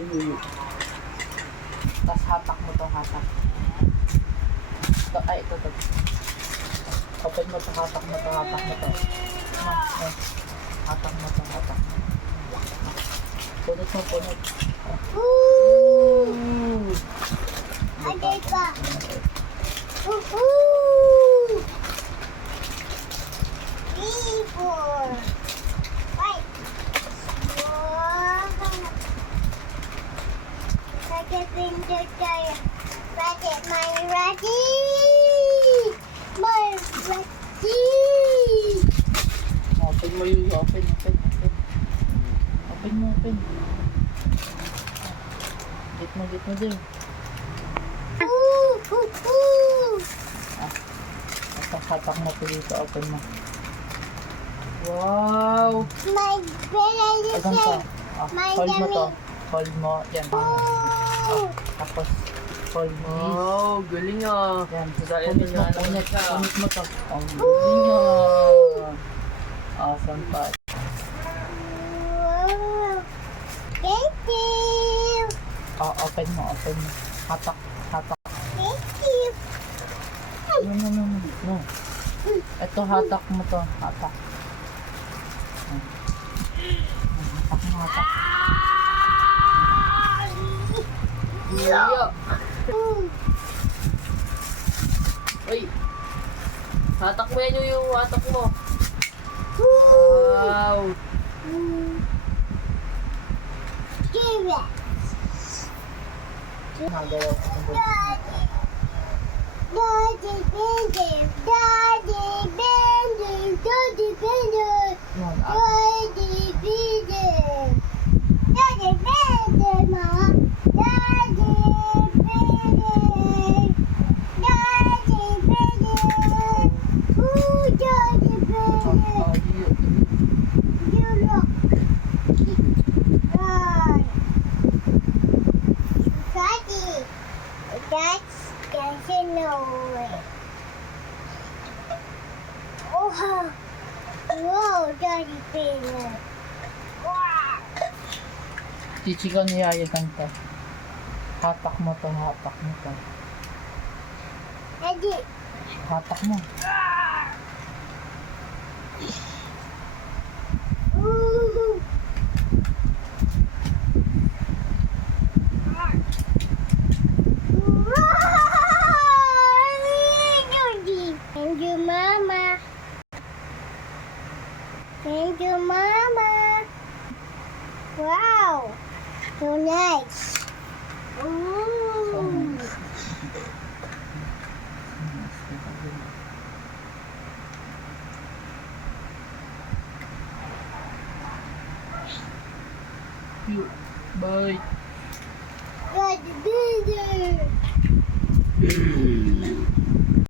Pagkain mo yun. Tapos hatak mo to, hatak. Ito, ay, ito. Open mo to, hatak mo to, hatak mo to. Hatak mo to, hatak mo. Punot mo, punot. Woo! Ada pa. Woohoo! 3, 4, 5. Sakit pintu saya. Ready, my ready. My ready. Open mo yun, open. Open mo. Git mo din. Hatak mo po dito, open mo. Wow! My brother Agan ka. My Hold mo to. yummy. Hold mo. Yan. Tapos, hold mo. Wow, galing ah. Yan. Punit mo. Punit mo to. Ang galing ah. Awesome pa. Thank you. Open mo. Hatak. Thank you. No. Ito, hatak mo to. Hatak. Hatak. Iyo. Uy. Hatak mo yan yung hatak mo. Wow. Give it. Nagalaw ko ng Daddy Bender. Daddy Bender. Daddy Bender. Yan, Daddy Bender. Daddy Bender, Mama. Daddy Bender. Daddy Bender. Ooh, Daddy Bender. You look. Right. Daddy. That's doesn't know it. Oh, whoa, Daddy Bender. Wow. Chichika niya yan to. Hatak mo to. Daddy. Hatak mo. Ooh. Thank you, Mama. Thank you, Mama. Wow, so nice. Ooh. Bye. Daddy Bender.